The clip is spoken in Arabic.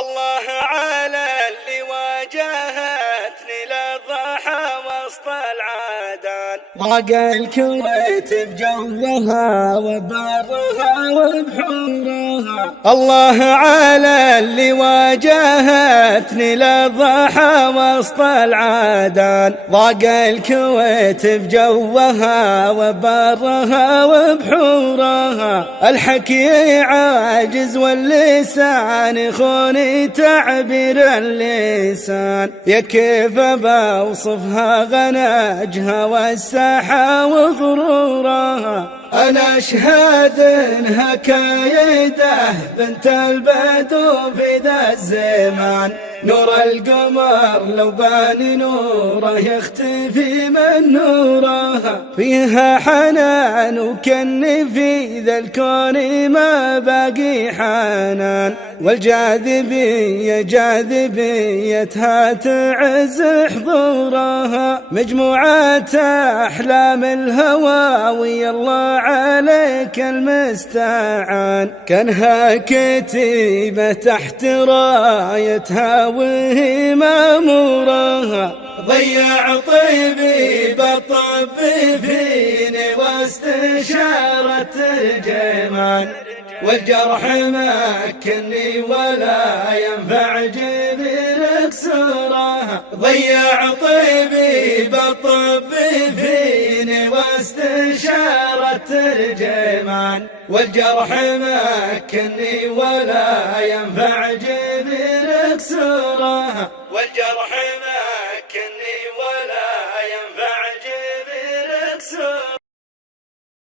الله على اللي واجهتني للضحى وسط العادان، ضاق الكويت بجوها وبرها وبحورها. الله على اللي واجهتني للضحى وسط العادان، ضاق الكويت بجوها وبرها وبحورها. الحكي عاجز واللسان يخوني تعبير اللسان، يا كيف بوصفها غناجها والساحة وغرورها. أنا أشهد إنها كايدة بنت البدو في ذا الزمان، نور القمر لو بان نوره يختفي من نورها. فيها حنان وكن في ذا الكون ما باقي حنان، والجاذبية جاذبيتها تعز حضورها. مجموعة أحلام الهوى ويا الله عليك المستعان، كانها كتيبة تحت رايتها وهي مامورها. ضيع طيبي بالطب فيني واستشارة الجيران، والجرح مكني ولا ينفع جبير كسورها. ضيع طيبي بالطب فيني واستشارة الجيران، والجرح مكني ولا ينفع جبير كسورها. والجرح